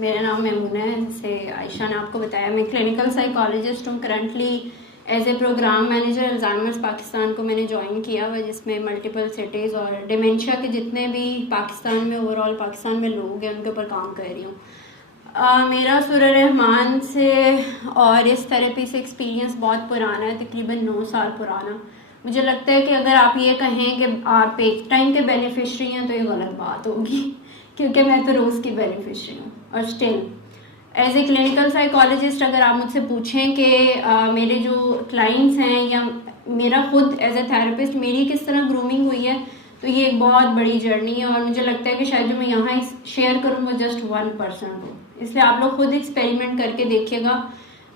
मेरा नाम मैमूना है, जैसे आयशा ने आपको बताया। मैं क्लिनिकल साइकोलॉजिस्ट हूँ। Currently as a programme manager Alzheimer's Pakistan को मैंने ज्वाइन किया हुआ, जिसमें मल्टीपल सिटीज़ और डिमेंशिया के जितने भी पाकिस्तान में ओवरऑल पाकिस्तान में लोग हैं उनके ऊपर काम कर रही हूँ। मेरा सूरह रहमान से और इस थेरेपी से एक्सपीरियंस बहुत पुराना है, तकरीबन 9 साल पुराना। मुझे लगता है कि अगर आप ये कहें कि आप एक टाइम के बेनिफिशरी हैं तो ये गलत बात होगी, क्योंकि मैं तो रोज़ की बेनिफिशरी हूँ। और still as a clinical psychologist अगर आप मुझसे पूछें कि मेरे जो क्लाइंट्स हैं या मेरा खुद एज ए थेरेपिस्ट मेरी किस तरह ग्रूमिंग हुई है, तो ये एक बहुत बड़ी जर्नी है। और मुझे लगता है कि शायद जो मैं यहाँ शेयर करूँ वो जस्ट 1% हो। इसलिए आप लोग खुद एक्सपेरिमेंट करके देखिएगा।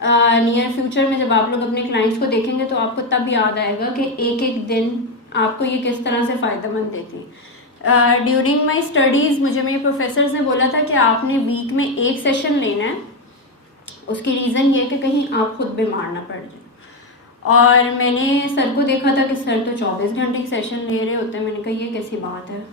नियर फ्यूचर में जब आप लोग अपने क्लाइंट्स को देखेंगे तो आपको तब याद आएगा कि एक एक दिन आपको ये किस तरह से फ़ायदेमंद देती। ड्यूरिंग माई स्टडीज़ मुझे मेरे प्रोफेसर्स ने बोला था कि आपने वीक में एक सेशन लेना है। उसकी रीज़न ये है कि कहीं आप खुद बीमार ना पड़ जाए। और मैंने सर को देखा था कि सर तो 24 घंटे की सेशन ले रहे होते हैं। मैंने कहा ये कैसी बात है,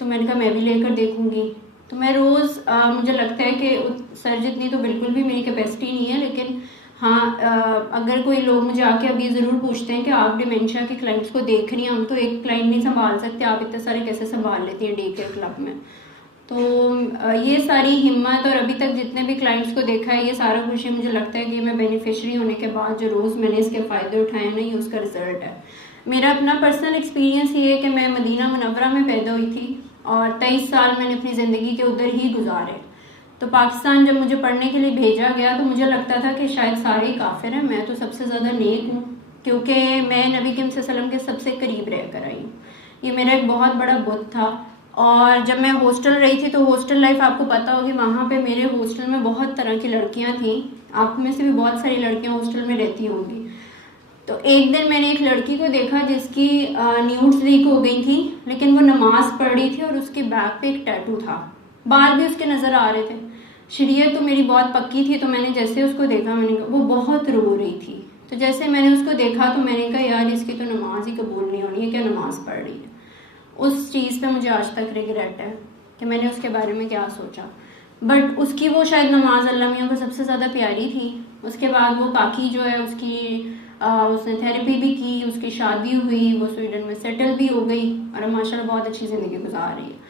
तो मैंने कहा मैं भी लेकर देखूंगी। तो मैं रोज़ मुझे लगता है कि सर जितनी तो बिल्कुल भी मेरी कैपेसिटी नहीं है, लेकिन हाँ अगर कोई लोग मुझे आके अभी ज़रूर पूछते हैं कि आप डिमेंशिया के क्लाइंट्स को देख रही हैं, हम तो एक क्लाइंट नहीं संभाल सकते, आप इतने सारे कैसे संभाल लेती हैं डे केयर क्लब में। तो ये सारी हिम्मत और अभी तक जितने भी क्लाइंट्स को देखा है ये सारा कुछ मुझे लगता है कि मैं बेनिफिशरी होने के बाद जो रोज़ मैंने इसके फ़ायदे उठाए ना, ये उसका रिजल्ट है। मेरा अपना पर्सनल एक्सपीरियंस ये है कि मैं मदीना मुनव्वरा में पैदा हुई थी और 23 साल मैंने अपनी ज़िंदगी के उधर ही गुजारे। तो पाकिस्तान जब मुझे पढ़ने के लिए भेजा गया तो मुझे लगता था कि शायद सारे ही काफिर हैं, मैं तो सबसे ज़्यादा नेक हूँ क्योंकि मैं नबी करीम सल्लल्लाहु अलैहि वसल्लम के सबसे करीब रह कर आई हूँ। ये मेरा एक बहुत बड़ा बुत था। और जब मैं हॉस्टल रही थी तो हॉस्टल लाइफ आपको पता होगी, वहाँ पे मेरे हॉस्टल में बहुत तरह की लड़कियाँ थीं। आप में से भी बहुत सारी लड़कियाँ हॉस्टल में रहती होंगी। तो एक दिन मैंने एक लड़की को देखा जिसकी न्यूड्स लीक हो गई थी, लेकिन वो नमाज पढ़ रही थी और उसके बैक पे एक टैटू था, बाल भी उसके नज़र आ रहे थे। शरीयत तो मेरी बहुत पक्की थी, तो मैंने जैसे उसको देखा मैंने कहा, वो बहुत रो रही थी। तो जैसे मैंने उसको देखा तो मैंने कहा यार इसकी तो नमाज ही कबूल नहीं होनी है, क्या नमाज पढ़ रही है। उस चीज़ पे मुझे आज तक रिग्रेट है कि मैंने उसके बारे में क्या सोचा। बट उसकी वो शायद नमाज अल्लाह मियां को सबसे ज़्यादा प्यारी थी। उसके बाद वो काकी जो है उसकी उसने थेरेपी भी की, उसकी शादी हुई, वो स्वीडन में सेटल भी हो गई और माशाल्लाह बहुत अच्छी ज़िंदगी गुजार रही है।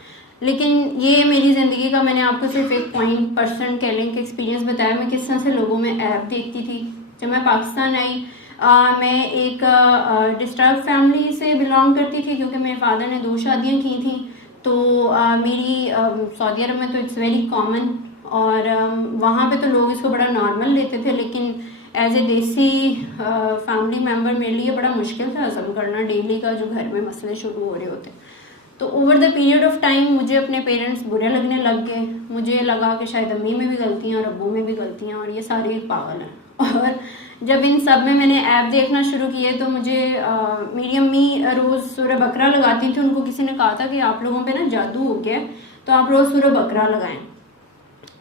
लेकिन ये मेरी ज़िंदगी का मैंने आपको सिर्फ एक 1% कह लें कि एक्सपीरियंस बताया। मैं किस तरह से लोगों में ऐप देखती थी। जब मैं पाकिस्तान आई मैं एक डिस्टर्ब फैमिली से बिलोंग करती थी क्योंकि मेरे फादर ने 2 शादियाँ की थी। तो मेरी सऊदी अरब में तो इट्स वेरी कॉमन और वहाँ पे तो लोग इसको बड़ा नॉर्मल लेते थे, लेकिन एज ए देसी फैमिली मेम्बर मेरे लिए बड़ा मुश्किल था हज़म करना डेली का जो घर में मसले शुरू हो रहे होते। तो over the period of time मुझे अपने पेरेंट्स बुरे लगने लग गए। मुझे लगा कि शायद अम्मी में भी गलतियाँ और अब्बू में भी गलतियाँ और ये सारे पागल हैं। और जब इन सब में मैंने ऐप देखना शुरू किए तो मुझे मेरी अम्मी रोज़ सूरह बकरा लगाती थी। उनको किसी ने कहा था कि आप लोगों पे ना जादू हो गया तो आप रोज़ सूरह बकरा लगाएं।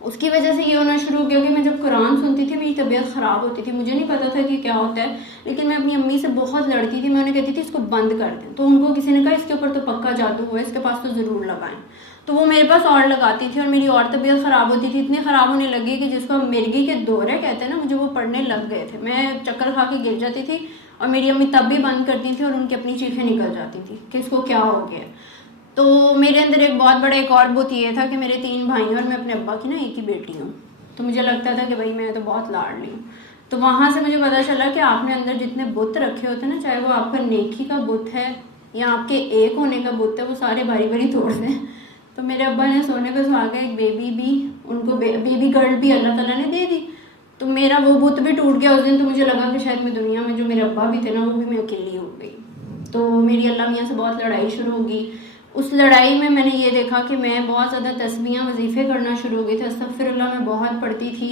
उसकी वजह से ये होना शुरू हो गया कि मैं जब कुरान सुनती थी मेरी तबीयत ख़राब होती थी। मुझे नहीं पता था कि क्या होता है, लेकिन मैं अपनी अम्मी से बहुत लड़ती थी। मैं उन्हें कहती थी इसको बंद कर दें, तो उनको किसी ने कहा इसके ऊपर तो पक्का जादू हुआ है, इसके पास तो ज़रूर लगाएं। तो वो मेरे पास और लगाती थी और मेरी और तबीयत ख़राब होती थी। इतनी ख़राब होने लगी कि जिसको हम मिर्गी के दौरे कहते हैं ना, मुझे वो पड़ने लग गए थे। मैं चक्कर खा के गिर जाती थी और मेरी अम्मी तब भी बंद करती थी और उनकी अपनी चीखें निकल जाती थी कि इसको क्या हो गया। तो मेरे अंदर एक बहुत बड़ा एक और बुत ये था कि मेरे 3 भाई और मैं अपने अब्बा की ना एक ही बेटी हूँ। तो मुझे लगता था कि भाई मैं तो बहुत लाडली हूँ। तो वहाँ से मुझे पता चला कि आपने अंदर जितने बुत रखे होते हैं ना, चाहे वो आपका नेकी का बुत है या आपके एक होने का बुत है, वो सारे बारी बारी तोड़ दें। तो मेरे अब्बा ने सोने पे सुहागा एक बेबी भी, उनको बेबी गर्ल भी अल्लाह ताला ने दे दी। तो मेरा वो बुत भी टूट गया उस दिन। तो मुझे लगा कि शायद मैं दुनिया में जो मेरे अब्बा भी थे ना, वो भी मैं अकेली हो गई। तो मेरी अल्लाह मियाँ से बहुत लड़ाई शुरू होगी। उस लड़ाई में मैंने ये देखा कि मैं बहुत ज़्यादा तस्बीहां वजीफ़े करना शुरू हो गई थी। अस्तग़फ़िरुल्लाह मैं बहुत पढ़ती थी।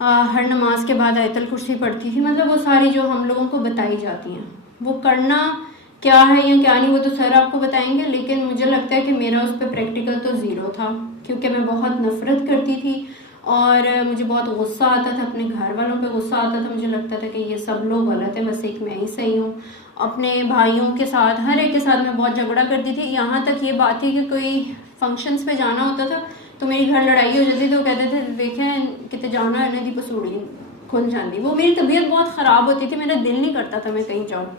हर नमाज के बाद आयतुल कुर्सी पढ़ती थी। मतलब वो सारी जो हम लोगों को बताई जाती हैं, वो करना क्या है या क्या नहीं वो तो सर आपको बताएंगे। लेकिन मुझे लगता है कि मेरा उस पर प्रैक्टिकल तो ज़ीरो था क्योंकि मैं बहुत नफ़रत करती थी और मुझे बहुत गुस्सा आता था, अपने घर वालों पे गुस्सा आता था। मुझे लगता था कि ये सब लोग गलत है, बस एक मैं ही सही हूँ। अपने भाइयों के साथ हर एक के साथ मैं बहुत झगड़ा करती थी। यहाँ तक ये बात थी कि कोई फंक्शंस पे जाना होता था तो मेरी घर लड़ाई हो जाती, तो कहते थे देखें कितने जाना है ना दी पसूड़ी खुल जाती। वो मेरी तबीयत बहुत ख़राब होती थी, मेरा दिल नहीं करता था मैं कहीं जाऊँ।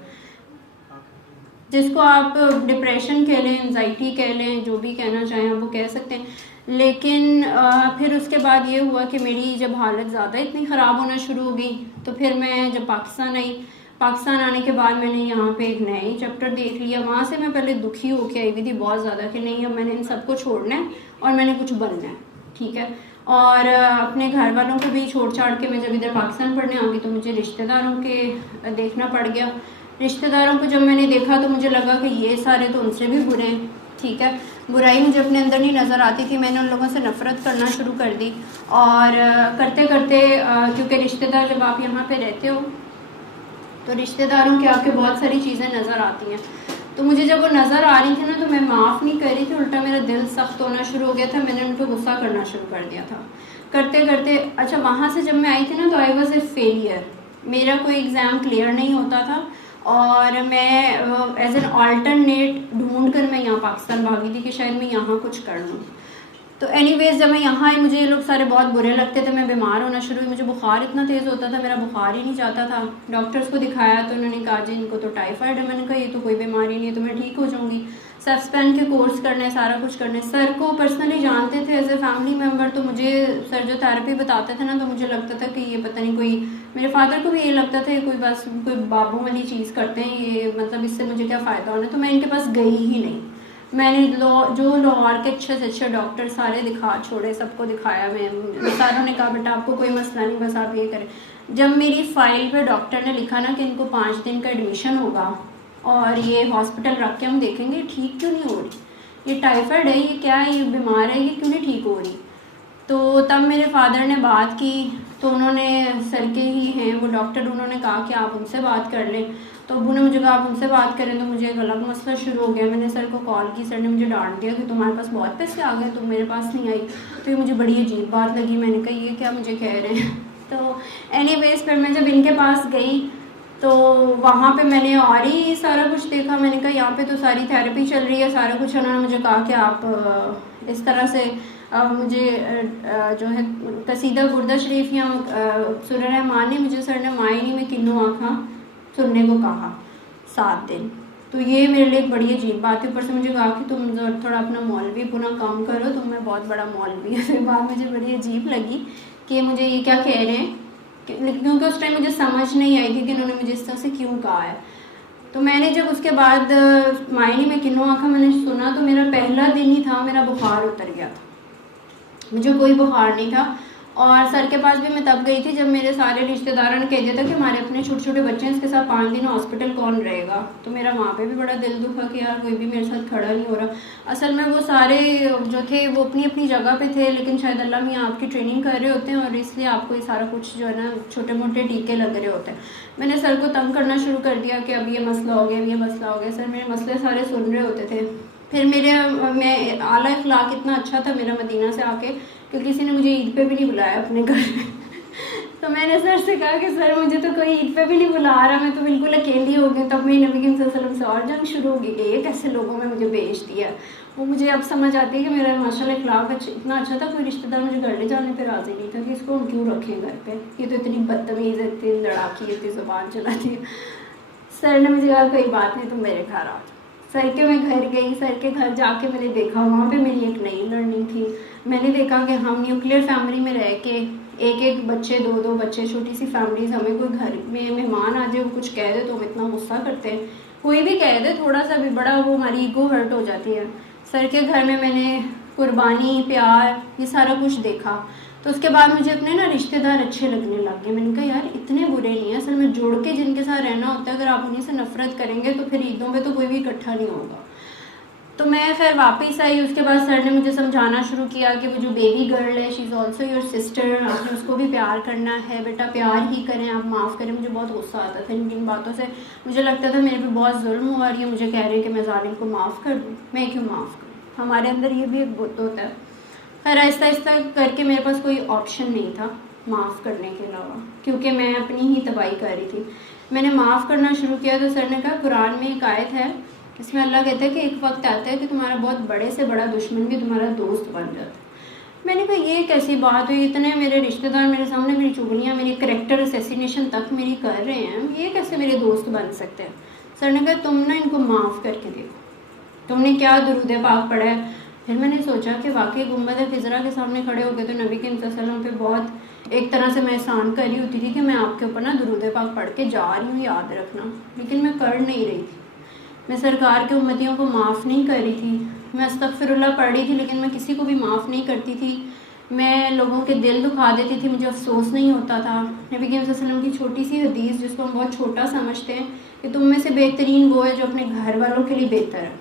जिसको आप डिप्रेशन कह लें, एंजाइटी कह लें, जो भी कहना चाहें आप वो कह सकते हैं। लेकिन फिर उसके बाद ये हुआ कि मेरी जब हालत ज़्यादा इतनी ख़राब होना शुरू हो गई, तो फिर मैं जब पाकिस्तान आई, पाकिस्तान आने के बाद मैंने यहाँ पे एक नया ही चैप्टर देख लिया। वहाँ से मैं पहले दुखी होके आई हुई थी बहुत ज़्यादा कि नहीं, अब मैंने इन सबको छोड़ना है और मैंने कुछ बनना है, ठीक है। और अपने घर वालों को भी छोड़ छाड़ के मैं जब इधर पाकिस्तान पढ़ने आ गई, तो मुझे रिश्तेदारों के देखना पड़ गया। रिश्तेदारों को जब मैंने देखा तो मुझे लगा कि ये सारे तो उनसे भी बुरे हैं, ठीक है। बुराई मुझे अपने अंदर नहीं नज़र आती थी, मैंने उन लोगों से नफ़रत करना शुरू कर दी। और करते करते क्योंकि रिश्तेदार जब आप यहाँ पे रहते हो तो रिश्तेदारों के आपके बहुत सारी चीज़ें नज़र आती हैं। तो मुझे जब वो नज़र आ रही थी ना, तो मैं माफ़ नहीं कर रही थी, उल्टा मेरा दिल सख्त होना शुरू हो गया था। मैंने उनको गुस्सा करना शुरू कर दिया था करते करते। अच्छा, वहाँ से जब मैं आई थी ना, तो आई वॉज ए फेलियर, मेरा कोई एग्ज़ाम क्लियर नहीं होता था और मैं एज एन अल्टरनेट ढूंढ कर मैं यहाँ पाकिस्तान भागी थी कि शायद मैं यहाँ कुछ कर लूँ। तो एनीवेज जब मैं यहाँ आई, मुझे ये लोग सारे बहुत बुरे लगते थे। मैं बीमार होना शुरू हुई, मुझे बुखार इतना तेज़ होता था, मेरा बुखार ही नहीं जाता था। डॉक्टर्स को दिखाया तो उन्होंने कहा जी इनको तो टाइफाइड है। मैंने कहा ये तो कोई बीमारी नहीं है, तो मैं ठीक हो जाऊँगी। सेफ्स्पैन के कोर्स करने, सारा कुछ करने। सर को पर्सनली जानते थे एज ए फैमिली मेम्बर, तो मुझे सर जो थेरेपी बताते थे ना, तो मुझे लगता था कि ये पता नहीं कोई, मेरे फादर को भी ये लगता था कोई बस कोई बाबू वाली चीज़ करते हैं ये, मतलब इससे मुझे क्या फ़ायदा होना। तो मैं इनके पास गई ही नहीं। मैंने जो लाहौर के अच्छे से अच्छे डॉक्टर सारे दिखा छोड़े, सबको दिखाया। मैं सारों ने कहा बेटा आपको कोई मसला नहीं, बस आप ये करें। जब मेरी फ़ाइल पे डॉक्टर ने लिखा ना कि इनको 5 दिन का एडमिशन होगा और ये हॉस्पिटल रख के हम देखेंगे ठीक क्यों नहीं हो रही, ये टाइफाइड है, ये क्या है, ये बीमार है, ये क्यों नहीं ठीक हो रही। तो तब मेरे फादर ने बात की, तो उन्होंने सर के ही हैं वो डॉक्टर, उन्होंने कहा कि आप उनसे बात कर लें। तो अबू ने मुझे कहा आप उनसे बात करें, तो मुझे एक अलग मसला शुरू हो गया। मैंने सर को कॉल की, सर ने मुझे डांट दिया कि तुम्हारे पास बहुत पैसे आ गए, तुम मेरे पास नहीं आई। तो ये मुझे बड़ी अजीब बात लगी, मैंने कहा ये क्या मुझे कह रहे हैं। तो एनीवेज फिर मैं जब इनके पास गई तो वहाँ पे मैंने और ही सारा कुछ देखा। मैंने कहा यहाँ पे तो सारी थेरेपी चल रही है, सारा कुछ। उन्होंने मुझे कहा कि आप इस तरह से मुझे जो है कसीदा गुर्दा शरीफ या सूरह रहमान ने मुझे सर ने मायनी में किन्नू आँखा सुनने को कहा 7 दिन। तो ये मेरे लिए एक बड़ी अजीब बात है। ऊपर से मुझे कहा कि तुम थोड़ा अपना मौलवी पुना कम करो, तुम्हें बहुत बड़ा मौलवी है। फिर बात मुझे बड़ी अजीब लगी कि मुझे ये क्या कह रहे हैं, क्योंकि उस टाइम मुझे समझ नहीं आई थी कि उन्होंने मुझे इस तरह से क्यों कहा है। तो मैंने जब उसके बाद मायनी में किन्नू आँखा मैंने सुना, तो मेरा पहला दिन ही था मेरा बुखार उतर गया था, मुझे कोई बुखार नहीं था। और सर के पास भी मैं तब गई थी जब मेरे सारे रिश्तेदारों ने कह दिया था कि हमारे अपने छोटे छोटे बच्चे हैं, इसके साथ 5 दिन हॉस्पिटल कौन रहेगा। तो मेरा वहाँ पे भी बड़ा दिल दुखा कि यार कोई भी मेरे साथ खड़ा नहीं हो रहा। असल में वो सारे जो थे वो अपनी अपनी जगह पे थे, लेकिन शायद अल्लाह मियाँ आपकी ट्रेनिंग कर रहे होते हैं और इसलिए आपको ये सारा कुछ जो है ना छोटे मोटे टीके लग रहे होते हैं। मैंने सर को तंग करना शुरू कर दिया कि अब ये मसला हो गया, ये मसला हो गया। सर मेरे मसले सारे सुन रहे होते थे। फिर मैं आला इखलाक इतना अच्छा था मेरा मदीना से आके कि किसी ने मुझे ईद पे भी नहीं बुलाया अपने घर। तो मैंने सर से कहा कि सर मुझे तो कोई ईद पे भी नहीं बुला रहा, मैं तो बिल्कुल अकेली हो गई। तब मेरी नबी सल्लल्लाहु अलैहि वसल्लम से और जंग शुरू हो गई कि ये कैसे लोगों में मुझे भेज दिया। वो मुझे अब समझ आती है कि मेरा माशाल्लाह इखलाक इतना अच्छा था, कोई रिश्तेदार मुझे घर ले जाने पर राज़ी नहीं था कि इसको हम क्यों रखें घर पर, ये तो इतनी बदतमीज़ है, इतनी लड़ाकी, इतनी ज़ुबान चलाती है। सर ने मुझे कहा कोई बात नहीं, तुम मेरे घर आ। सर के मैं घर गई, सर के घर जाके मैंने देखा, वहाँ पे मेरी एक नई लर्निंग थी। मैंने देखा कि हम न्यूक्लियर फैमिली में रह के एक एक बच्चे, 2-2 बच्चे, छोटी सी फैमिलीज, हमें कोई घर में मेहमान आ जाए वो कुछ कह दे तो हम इतना गुस्सा करते हैं। कोई भी कह दे थोड़ा सा भी बड़ा, वो हमारी ईगो हर्ट हो जाती है। सर के घर में मैंने कुर्बानी, प्यार, ये सारा कुछ देखा। तो उसके बाद मुझे अपने ना रिश्तेदार अच्छे लगने लग गए। मैंने कहा यार इतने बुरे नहीं है, असल में जोड़ के जिनके साथ रहना होता है, अगर आप उन्हीं से नफरत करेंगे तो फिर ईदों पे तो कोई भी इकट्ठा नहीं होगा। तो मैं फिर वापस आई। उसके बाद सर ने मुझे समझाना शुरू किया कि वो जो बेबी गर्ल है she is also your sister, आपने उसको भी प्यार करना है, बेटा प्यार ही करें, आप माफ़ करें। मुझे बहुत गुस्सा आता था इन बातों से, मुझे लगता था मेरे पे बहुत जुल्म हुआ और ये मुझे कह रहे हैं कि मैं जालिम को माफ़ कर दूँ, मैं क्यों माफ़ करूँ। हमारे अंदर ये भी एक बुत होता है। फिर आहिस्ता आहिस्ता करके मेरे पास कोई ऑप्शन नहीं था माफ़ करने के अलावा, क्योंकि मैं अपनी ही तबाही कर रही थी। मैंने माफ़ करना शुरू किया तो सर ने कहा कुरान में एक आयत है, इसमें अल्लाह कहता है कि एक वक्त आता है कि तुम्हारा बहुत बड़े से बड़ा दुश्मन भी तुम्हारा दोस्त बन जाता है। मैंने कहा ये कैसी बात हुई, इतने मेरे रिश्तेदार मेरे सामने मेरी चुगलियाँ, मेरी करेक्टर असैसिनेशन तक मेरी कर रहे हैं, ये कैसे मेरे दोस्त बन सकते हैं। सर ने कहा तुम ना इनको माफ़ करके देखो, तुमने क्या दुरूद पाक पढ़ा है। फिर मैंने सोचा कि वाकई गुम्बद खिजरा के सामने खड़े हो गए तो नबी करीम सल्लल्लाहु अलैहि वसल्लम पे बहुत एक तरह से मैं एहसान कर रही होती थी कि मैं आपके ऊपर ना दुरूद पाक पढ़ के जा रही हूँ, याद रखना। लेकिन मैं कर नहीं रही थी, मैं सरकार के उम्मतियों को माफ़ नहीं कर रही थी, मैं अस्तगफिरुल्लाह पढ़ रही थी लेकिन मैं किसी को भी माफ़ नहीं करती थी, मैं लोगों के दिल दुखा देती थी, मुझे अफसोस नहीं होता था। नबी करीम सल्लल्लाहु अलैहि वसल्लम की छोटी सी हदीस जिसको हम बहुत छोटा समझते हैं कि तुम में से बेहतरीन वो है जो अपने घर वालों के लिए बेहतर है,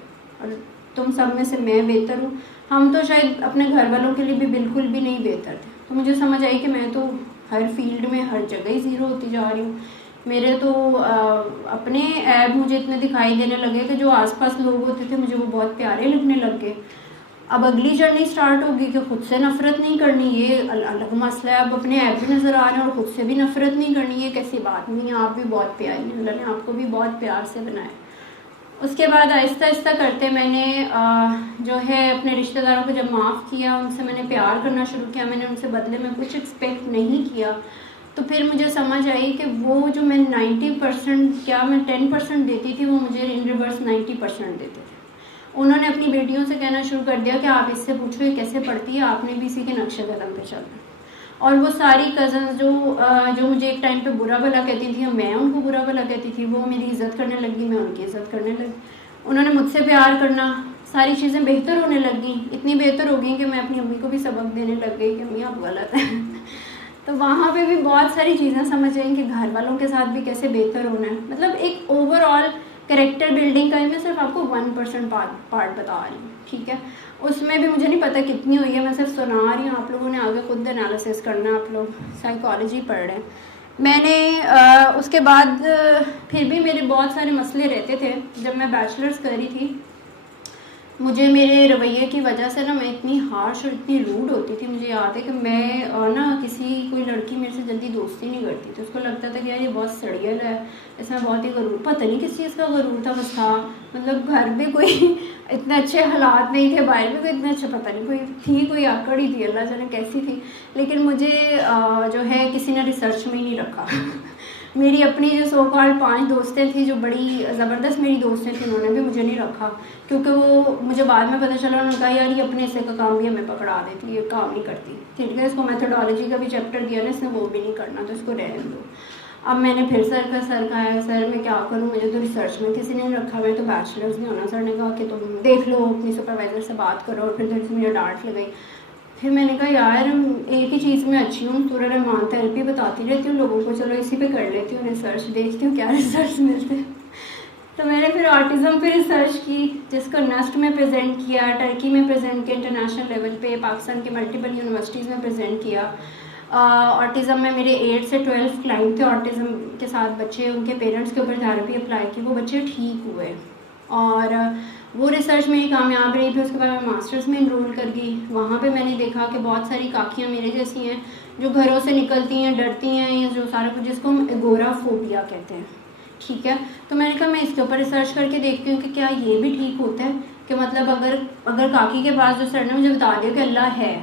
और तुम सब में से मैं बेहतर हूँ। हम तो शायद अपने घर वालों के लिए भी बिल्कुल भी नहीं बेहतर थे। तो मुझे समझ आई कि मैं तो हर फील्ड में हर जगह ही ज़ीरो होती जा रही हूँ। मेरे तो अपने ऐब मुझे इतने दिखाई देने लगे कि जो आसपास लोग होते थे मुझे वो बहुत प्यारे लगने लग गए। अब अगली जर्नी स्टार्ट होगी कि खुद से नफ़रत नहीं करनी, ये अलग मसला है। अब अपने ऐब भी नज़र आ रहे हैं और खुद से भी नफ़रत नहीं करनी, ये कैसी बात नहीं है। आप भी बहुत प्यारी हैं, अल्लाह ने आपको भी बहुत प्यार से बनाया। उसके बाद आहिस्ता आहिस्ता करते मैंने जो है अपने रिश्तेदारों को जब माफ़ किया, उनसे मैंने प्यार करना शुरू किया, मैंने उनसे बदले में कुछ एक्सपेक्ट नहीं किया। तो फिर मुझे समझ आई कि वो जो मैं 90% क्या मैं 10% देती थी, वो मुझे इन रिवर्स 90% देते थे। उन्होंने अपनी बेटियों से कहना शुरू कर दिया कि आप इससे पूछो ये कैसे पढ़ती है, आपने भी इसी के नक्शे कदम पे चलना। और वो सारी कज़न जो मुझे एक टाइम पे बुरा भला कहती थी, मैं उनको बुरा भला कहती थी, वो मेरी इज़्ज़त करने लगी, मैं उनकी इज़्ज़त करने लगी। उन्होंने मुझसे प्यार करना, सारी चीज़ें बेहतर होने लगी, इतनी बेहतर हो गई कि मैं अपनी अम्मी को भी सबक देने लग गई कि अम्मी आप गलत हैं। तो वहाँ पे भी बहुत सारी चीज़ें समझ आई कि घर वालों के साथ भी कैसे बेहतर होना है। मतलब एक ओवरऑल कैरेक्टर बिल्डिंग का ही मैं सिर्फ आपको 1% पार्ट बता रही हूँ, ठीक है। उसमें भी मुझे नहीं पता कितनी हुई है, मैं सिर्फ सुना रही हूँ, आप लोगों ने आगे खुद एनालिसिस करना है, आप लोग साइकोलॉजी पढ़ रहे हैं। मैंने उसके बाद फिर भी मेरे बहुत सारे मसले रहते थे। जब मैं बैचलर्स कर रही थी, मुझे मेरे रवैये की वजह से ना मैं इतनी हार्श और इतनी रूड होती थी। मुझे याद है कि मैं ना कोई लड़की मेरे से जल्दी दोस्ती नहीं करती थी। उसको लगता था कि यार ये बहुत सड़ियल है, इसमें बहुत ही गरूर, पता नहीं किस चीज़ का गरूर था, बस था। मतलब घर में कोई इतने अच्छे हालात नहीं थे, बाहर में कोई इतने अच्छे, पता नहीं कोई आकड़ ही थी, अल्लाह जाने कैसी थी। लेकिन मुझे जो है किसी ने रिसर्च में ही नहीं रखा। मेरी अपनी जो सो कॉल्ड 5 दोस्तें थी जो बड़ी ज़बरदस्त मेरी दोस्तें थी, उन्होंने भी मुझे नहीं रखा, क्योंकि वो मुझे बाद में पता चला, उन्होंने कहा यार ये अपने हिस्से का काम भी हमें पकड़ा देती, ये काम नहीं करती, ठीक है। इसको मेथोडोलॉजी का भी चैप्टर दिया ना, इसने वो भी नहीं करना, तो इसको रहने दो। अब मैंने फिर सर खाया, सर मैं क्या करूँ, मुझे तो रिसर्च में किसी ने नहीं रखा, मैं तो बैचलर्स नहीं होना। सर ने कहा कि तुम देख लो, अपनी सुपरवाइज़र से बात करो, और फिर थोड़ी सी मुझे डांट लग गई। फिर मैंने कहा यार एक ही चीज़ में अच्छी हूँ, सूरह रहमान थेरेपी बताती रहती हूँ लोगों को, चलो इसी पे कर लेती हूँ रिसर्च, देखती हूँ क्या रिसर्च मिलते हैं। तो मैंने फिर ऑटिज़म पे रिसर्च की, जिसको नस्ट में प्रेजेंट किया, टर्की में प्रेजेंट किया, इंटरनेशनल लेवल पे, पाकिस्तान के मल्टीपल यूनिवर्सिटीज़ में प्रेजेंट किया। ऑटिज़म में मेरे 8 से 12 क्लाइंट थे ऑटिज़म के साथ बच्चे, उनके पेरेंट्स के ऊपर थेरेपी अप्लाई की, वो बच्चे ठीक हुए और वो रिसर्च मेरी कामयाब रही। फिर उसके बाद मैं मास्टर्स में इनरोल कर गई। वहाँ पे मैंने देखा कि बहुत सारी काकियाँ मेरे जैसी हैं जो घरों से निकलती हैं, डरती हैं, ये जो सारा कुछ जिसको हम एगोराफोबिया कहते हैं, ठीक है। तो मैंने कहा मैं इसके ऊपर रिसर्च करके देखती हूँ कि क्या ये भी ठीक होता है, कि मतलब अगर काकी के पास जो सर ने मुझे बता दिया कि अल्लाह है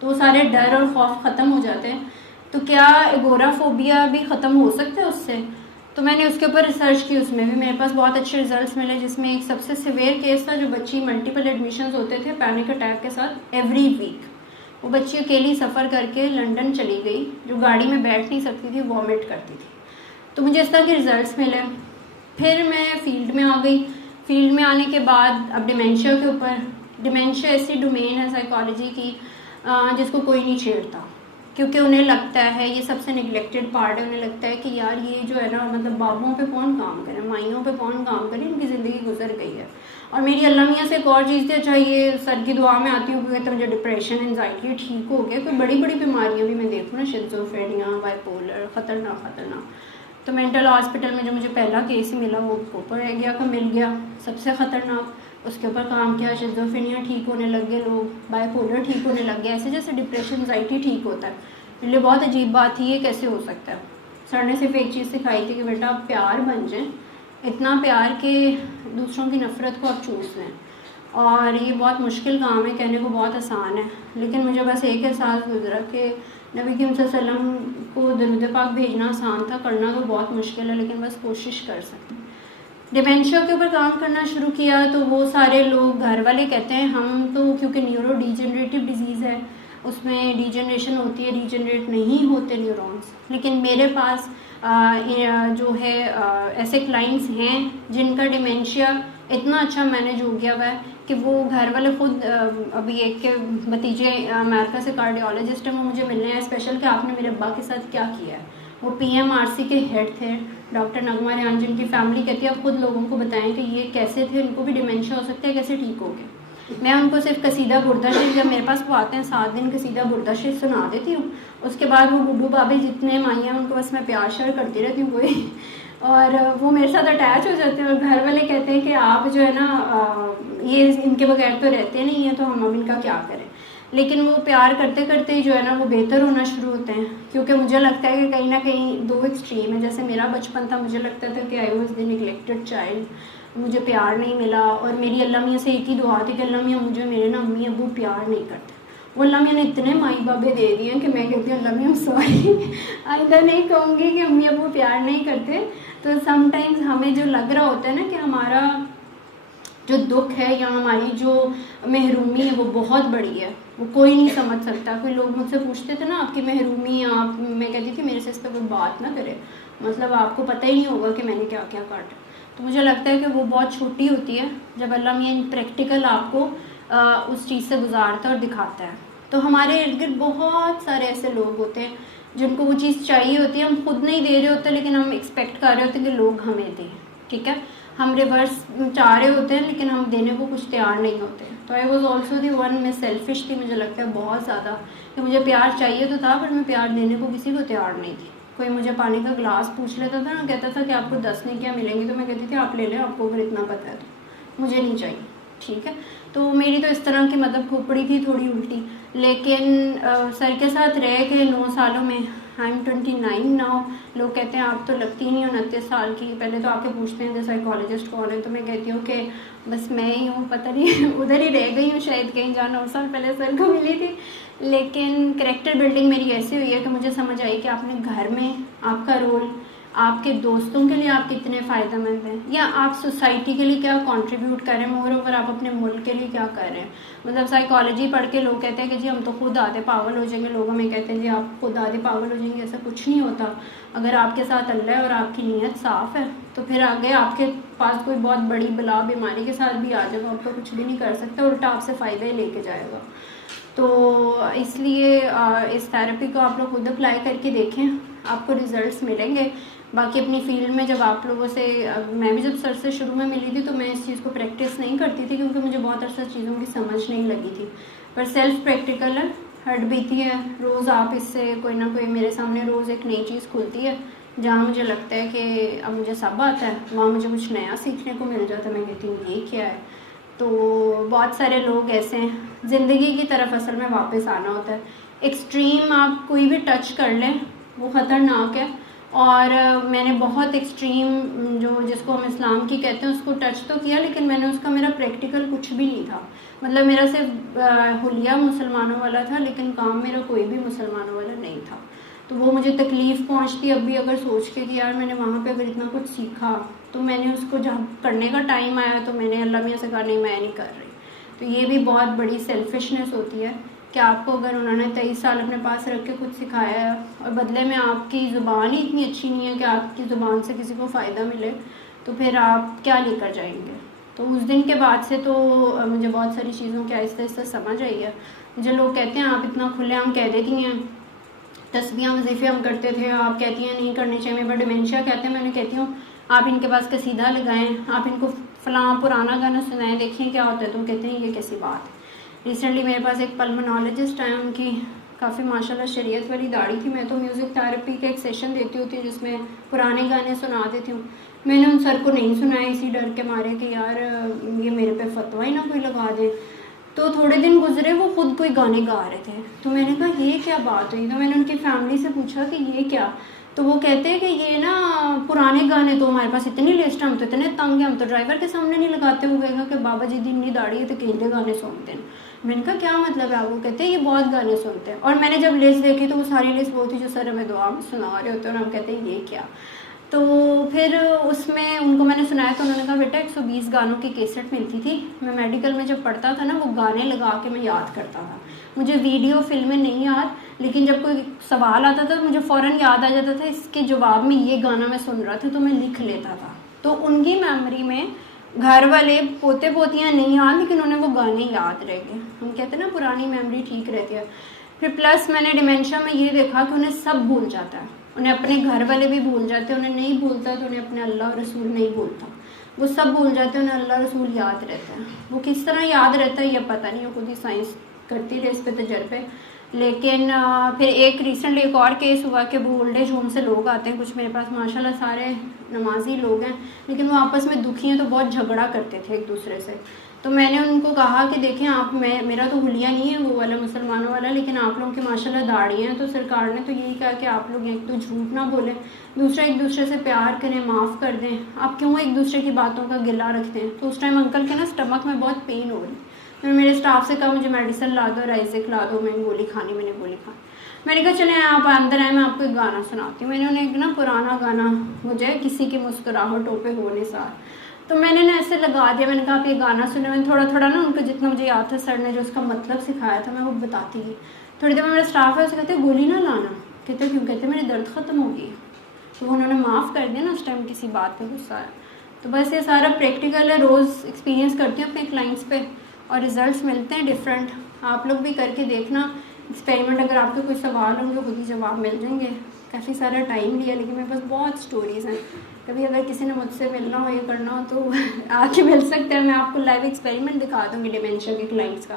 तो वो सारे डर और खौफ ख़त्म हो जाते हैं, तो क्या एगोराफोबिया भी ख़त्म हो सकता है उससे। तो मैंने उसके ऊपर रिसर्च की, उसमें भी मेरे पास बहुत अच्छे रिजल्ट्स मिले, जिसमें एक सबसे सिवियर केस था, जो बच्ची मल्टीपल एडमिशन्स होते थे पैनिक अटैक के साथ एवरी वीक। वो बच्ची अकेली सफ़र करके लंदन चली गई, जो गाड़ी में बैठ नहीं सकती थी, वॉमिट करती थी। तो मुझे इस तरह के रिज़ल्ट्स मिले। फिर मैं फील्ड में आ गई। फील्ड में आने के बाद अब डिमेंशिया के ऊपर, डिमेंशिया ऐसी डोमेन है साइकोलॉजी की जिसको कोई नहीं छेड़ता, क्योंकि उन्हें लगता है ये सबसे निगलेक्टेड पार्ट है। उन्हें लगता है कि यार ये जो है ना, मतलब बाबुओं पे कौन काम करे, माइयों पे कौन काम करे, इनकी ज़िंदगी गुजर गई है। और मेरी अल्लाह मियाँ से एक और चीज़ थी, अच्छा ये सर की दुआ में आती हूँ तो मुझे डिप्रेशन एंजाइटी ठीक हो गया। कोई बड़ी बड़ी बीमारियाँ भी मैं देखूँ ना, शिज़ोफ्रेनिया, बाइपोलर, ख़तरनाक। तो मेंटल हॉस्पिटल में जो मुझे पहला केस मिला वो कोपोरेगिया का मिल गया, सबसे ख़तरनाक। उसके ऊपर काम किया, शिज़ोफ्रेनिया ठीक होने लग गए लोग, बाइपोलर ठीक होने लग गए, ऐसे जैसे डिप्रेशन एंजाइटी ठीक होता है। मेरे लिए बहुत अजीब बात थी, ये कैसे हो सकता है। सर ने सिर्फ एक चीज़ सिखाई थी कि बेटा आप प्यार बन जाएं, इतना प्यार कि दूसरों की नफ़रत को आप चूस लें। और ये बहुत मुश्किल काम है, कहने को बहुत आसान है, लेकिन मुझे बस एक एहसास गुजरा कि नबी करीम सल्लल्लाहु अलैहि वसल्लम को दरूद पाक भेजना आसान था, करना तो बहुत मुश्किल है, लेकिन बस कोशिश कर सकते। डिमेंशिया के ऊपर काम करना शुरू किया तो वो सारे लोग, घर वाले कहते हैं हम तो, क्योंकि न्यूरो डिजेनरेटिव डिजीज़ है, उसमें डिजेनरेशन होती है, डिजेनरेट नहीं होते न्यूरॉन्स। लेकिन मेरे पास जो है ऐसे क्लाइंट्स हैं जिनका डिमेंशिया इतना अच्छा मैनेज हो गया हुआ है कि वो घर वाले खुद, अभी एक के भतीजे अमेरिका से कार्डियोलॉजिस्ट हैं, वो मुझे मिलने आए स्पेशल कि आपने मेरे अब्बा के साथ क्या किया है। वो पीएमआरसी के हेड थे, डॉक्टर नगमा रिहान, जिनकी फैमिली कहती है आप खुद लोगों को बताएं कि ये कैसे थे, इनको भी डिमेंशिया हो सकता है, कैसे ठीक हो गए। मैं उनको सिर्फ कसीदा बुर्दा शरीफ, जब मेरे पास वो आते हैं 7 दिन कसीदा बुर्दा शरीफ सुना देती हूँ, उसके बाद वो बुड्ढू बाबे जितने माइयाँ हैं उनको बस मैं प्यार श्यार करती रहती हूँ कोई और वो मेरे साथ अटैच हो जाते हैं। और घर वाले कहते हैं कि आप जो है ना ये इनके बगैर तो रहते नहीं हैं, तो हम अब इनका क्या करें। लेकिन वो प्यार करते करते ही जो है ना वो बेहतर होना शुरू होते हैं, क्योंकि मुझे लगता है कि कहीं ना कहीं 2 एक्सट्रीम है। जैसे मेरा बचपन था, मुझे लगता था कि I was the neglected child, मुझे प्यार नहीं मिला, और मेरी अल्लाह मियाँ से एक ही दुआ थी कि अल्लाह मियाँ मुझे मेरे ना अम्मी अबू प्यार नहीं करते। वो अल्लाह मियाँ ने इतने माई बाबे दे दिए हैं कि मैं कहती हूँ अल्लाह मियाँ सॉरी, आइंदा नहीं कहूँगी कि अम्मी अबू प्यार नहीं करते। तो समटाइम्स हमें जो लग रहा होता है ना कि हमारा जो दुख है या हमारी जो महरूमी है वो बहुत बड़ी है, वो कोई नहीं समझ सकता। कोई लोग मुझसे पूछते थे ना आपकी महरूमी आप, मैं कहती थी मेरे से इस पर कोई बात ना करे, मतलब आपको पता ही नहीं होगा कि मैंने क्या क्या काटा। तो मुझे लगता है कि वो बहुत छोटी होती है जब अल्लाह मियाँ प्रैक्टिकल आपको उस चीज़ से गुजारता है और दिखाता है। तो हमारे इर्द गिर्द बहुत सारे ऐसे लोग होते हैं जिनको वो चीज़ चाहिए होती है, हम खुद नहीं दे रहे होते, लेकिन हम एक्सपेक्ट कर रहे होते हैं कि लोग हमें दें, ठीक है। हम रिवर्स चाह रहे होते हैं लेकिन हम देने को कुछ तैयार नहीं होते। तो I was also the one, मैं सेल्फिश थी, मुझे लगता है बहुत ज़्यादा, कि मुझे प्यार चाहिए तो था पर मैं प्यार देने को किसी को तैयार नहीं थी। कोई मुझे पानी का गिलास पूछ लेता था ना, कहता था कि आपको 10 नहीं क्या मिलेंगी, तो मैं कहती थी आप ले लें, आपको अगर इतना पता है तो, मुझे नहीं चाहिए, ठीक है। तो मेरी तो इस तरह की मतलब खोपड़ी थी थोड़ी उल्टी, लेकिन सर के साथ रह के 9 सालों में, आई एम 29 नाउ, लोग कहते हैं आप तो लगती नहीं 29 साल की। पहले तो आके पूछते हैं साइकोलॉजिस्ट कौन है, तो मैं कहती हूँ कि बस मैं ही हूँ, पता नहीं उधर ही रह गई हूँ शायद, कहीं जहाँ 9 साल पहले सर को मिली थी। लेकिन कैरेक्टर बिल्डिंग मेरी ऐसी हुई है कि मुझे समझ आई कि अपने घर में आपका रोल, आपके दोस्तों के लिए आप कितने फ़ायदेमंद हैं, या आप सोसाइटी के लिए क्या कंट्रीब्यूट कर रहे हैं, मोर ओवर आप अपने मुल्क के लिए क्या कर रहे हैं। मतलब साइकोलॉजी पढ़ के लोग कहते हैं कि जी हम तो खुद आधे पागल हो जाएंगे, लोग हमें कहते हैं जी आप खुद आधे पागल हो जाएंगे, ऐसा कुछ नहीं होता। अगर आपके साथ अल्लाह है और आपकी नीयत साफ़ है तो फिर आगे आपके पास कोई बहुत बड़ी बला बीमारी के साथ भी आ जाएगा, आपका कुछ भी नहीं कर सकता, उल्टा आपसे फ़ायदे लेके जाएगा। तो इसलिए इस थेरेपी को आप लोग खुद अप्लाई करके देखें, आपको रिज़ल्ट्स मिलेंगे। बाकी अपनी फील्ड में जब आप लोगों से, मैं भी जब सर से शुरू में मिली थी तो मैं इस चीज़ को प्रैक्टिस नहीं करती थी क्योंकि मुझे बहुत अरसा चीज़ों की समझ नहीं लगी थी। पर सेल्फ प्रैक्टिकल है, हट बीती है, रोज़ आप इससे कोई ना कोई, मेरे सामने रोज़ एक नई चीज़ खुलती है जहाँ मुझे लगता है कि अब मुझे सब आता है, वहाँ मुझे कुछ नया सीखने को मिल जाता है। मैं कहती हूँ ये क्या है। तो बहुत सारे लोग ऐसे हैं, ज़िंदगी की तरफ असल में वापस आना होता है। एक्सट्रीम आप कोई भी टच कर लें वो ख़तरनाक है, और मैंने बहुत एक्सट्रीम जो जिसको हम इस्लाम की कहते हैं उसको टच तो किया, लेकिन मैंने उसका, मेरा प्रैक्टिकल कुछ भी नहीं था। मतलब मेरा सिर्फ हुलिया मुसलमानों वाला था, लेकिन काम मेरा कोई भी मुसलमानों वाला नहीं था। तो वो मुझे तकलीफ़ पहुंचती अभी अगर सोच के कि यार मैंने वहाँ पे अगर इतना कुछ सीखा, तो मैंने उसको जब करने का टाइम आया तो मैंने अल्लाह मियाँ से कहा नहीं मैं नहीं कर रही। तो ये भी बहुत बड़ी सेल्फिशनेस होती है कि आपको अगर उन्होंने 23 साल अपने पास रख के कुछ सिखाया है और बदले में आपकी ज़ुबान ही इतनी अच्छी नहीं है कि आपकी ज़ुबान से किसी को फ़ायदा मिले, तो फिर आप क्या लेकर जाएंगे। तो उस दिन के बाद से तो मुझे बहुत सारी चीज़ों की आहिस्ता आहिस्ता समझ आई है। मुझे लोग कहते हैं आप इतना खुलेआम कह देती हैं, तस्बीह वजीफ़े हम करते थे, आप कहती हैं नहीं करने चाहिए, मेरे पर डिमेंशिया कहते हैं, मैंने कहती हूँ आप इनके पास कसीदा लगाएं, आप इनको फ़लाँ पुराना गाना सुनाएं, देखें क्या होता है। तो कहते हैं ये कैसी बात है। रिसेंटली मेरे पास एक पल्मोनोलॉजिस्ट आए, उनकी काफ़ी माशाल्लाह शरीयत वाली दाढ़ी थी। मैं तो म्यूज़िक थेरेपी का एक सेशन देती होती जिसमें पुराने गाने सुना देती हूँ। मैंने उन सर को नहीं सुनाया इसी डर के मारे कि यार ये मेरे पे फतवा ही ना कोई लगा दे। तो थोड़े दिन गुजरे, वो खुद कोई गाने गा रहे थे, तो मैंने कहा ये क्या बात हुई। तो मैंने उनकी फैमिली से पूछा कि ये क्या, तो वो कहते हैं कि ये ना पुराने गाने तो हमारे पास इतनी लिस्ट है, हम तो इतने तंग हैं, हम तो ड्राइवर के सामने नहीं लगाते। वो कहेगा कि बाबा जी दी इतनी दाढ़ी है तो केंद्र गाने सुनते हैं। मैंने कहा क्या मतलब है? वो कहते हैं ये बहुत गाने सुनते हैं। और मैंने जब लिस्ट देखी तो वो सारी लिस्ट वो थी जो सर हमें दुआ में सुना रहे होते हैं, और हम कहते हैं ये क्या। तो फिर उसमें उनको मैंने सुनाया तो उन्होंने कहा बेटा 120 गानों की कैसेट मिलती थी, मैं मेडिकल में जब पढ़ता था ना वो गाने लगा के मैं याद करता था। मुझे वीडियो फिल्में नहीं याद, लेकिन जब कोई सवाल आता था मुझे फ़ौरन याद आ जाता था इसके जवाब में ये गाना मैं सुन रहा था, तो मैं लिख लेता था। तो उनकी मेमोरी में घर वाले पोते पोतियाँ नहीं याद, लेकिन उन्हें वो गाने याद रह गए। हम कहते हैं ना पुरानी मेमोरी ठीक रहती है। फिर प्लस मैंने डिमेंशिया में ये देखा कि उन्हें सब भूल जाता है, उन्हें अपने घर वाले भी भूल जाते हैं, उन्हें नहीं भूलता तो उन्हें अपने अल्लाह और रसूल नहीं भूलता, वो सब भूल जाते हैं, उन्हें अल्लाह रसूल याद रहता है। वो किस तरह याद रहता है ये पता नहीं, वो खुद ही साइंस करती रहे इस पर तजर्बे। लेकिन फिर एक रिसेंटली एक और केस हुआ कि वो ओल्ड एज होम से लोग आते हैं कुछ मेरे पास, माशाल्लाह सारे नमाजी लोग हैं, लेकिन वो आपस में दुखी हैं तो बहुत झगड़ा करते थे एक दूसरे से। तो मैंने उनको कहा कि देखें आप, मेरा तो हुलिया नहीं है वो वाला मुसलमानों वाला, लेकिन आप लोगों की माशाल्लाह दाढ़ी हैं, तो सरकार ने तो यही कहा कि आप लोग एक तो झूठ ना बोलें, दूसरा एक दूसरे से प्यार करें, माफ़ कर दें, आप क्यों एक दूसरे की बातों का गिला रखते हैं। तो उस टाइम अंकल के ना स्टमक में बहुत पेन हो रही, मैंने मेरे स्टाफ से कहा मुझे मेडिसिन ला दो, राइजिक ला दो, मैंने गोली खानी, मैंने गोली खानी। मैंने कहा चले आप अंदर आए, मैं आपको एक गाना सुनाती हूँ। मैंने उन्हें एक ना पुराना गाना, मुझे किसी की मुस्कुराहटों पे हो निसार, तो मैंने ना ऐसे लगा दिया। मैंने कहा आप ये गाना सुने। मैंने थोड़ा थोड़ा ना उनको जितना मुझे याद था सर ने जो उसका मतलब सिखाया था मैं वो बताती गई। थोड़ी देर में मेरा स्टाफ है उसे कहते गोली ना लाना, कहते क्यों? कहते मेरी दर्द ख़त्म हो गई। तो उन्होंने माफ़ कर दिया ना उस टाइम, किसी बात पे गुस्सा आया। तो बस ये सारा प्रैक्टिकल है, रोज़ एक्सपीरियंस करती हूँ अपने क्लाइंट्स पे और रिजल्ट्स मिलते हैं डिफरेंट। आप लोग भी करके देखना एक्सपेरिमेंट, अगर आपके कोई सवाल होंगे खुद ही जवाब मिल जाएंगे। काफ़ी सारा टाइम लिया लेकिन मेरे पास बहुत स्टोरीज़ हैं, कभी अगर किसी ने मुझसे मिलना हो या करना हो तो आके मिल सकते हैं। मैं आपको लाइव एक्सपेरिमेंट दिखा दूँगी डिमेंशिया के क्लाइंट्स का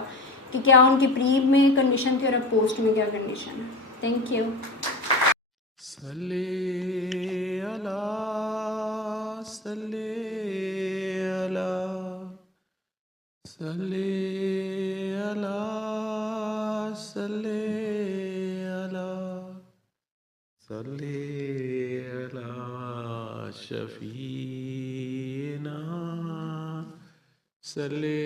कि क्या उनकी प्री में कंडीशन थी और अब पोस्ट में क्या कंडीशन है। Thank you. सल्ले अला सल्ले अला सल्ले अला सल्ले अला सल्ले अला शफीना सल्ले